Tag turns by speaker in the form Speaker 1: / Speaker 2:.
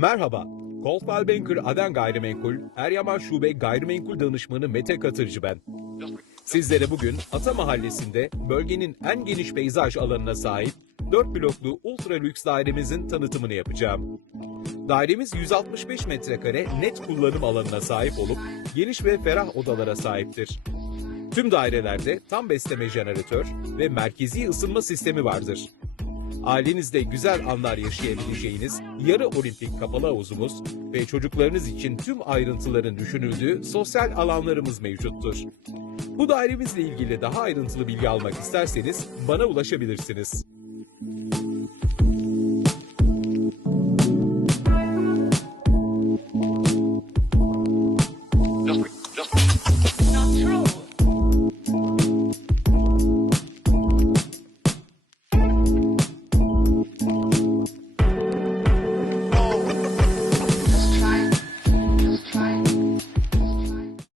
Speaker 1: Merhaba, Coldwell Banker Aden Gayrimenkul, Eryaman Şube Gayrimenkul Danışmanı Mete Katırcı ben. Sizlere bugün Ata Mahallesi'nde bölgenin en geniş peyzaj alanına sahip 4 bloklu ultra lüks dairemizin tanıtımını yapacağım. Dairemiz 165 metrekare net kullanım alanına sahip olup geniş ve ferah odalara sahiptir. Tüm dairelerde tam besleme jeneratör ve merkezi ısınma sistemi vardır. Ailenizde güzel anlar yaşayabileceğiniz yarı olimpik kapalı havuzumuz ve çocuklarınız için tüm ayrıntıların düşünüldüğü sosyal alanlarımız mevcuttur. Bu dairemizle ilgili daha ayrıntılı bilgi almak isterseniz bana ulaşabilirsiniz.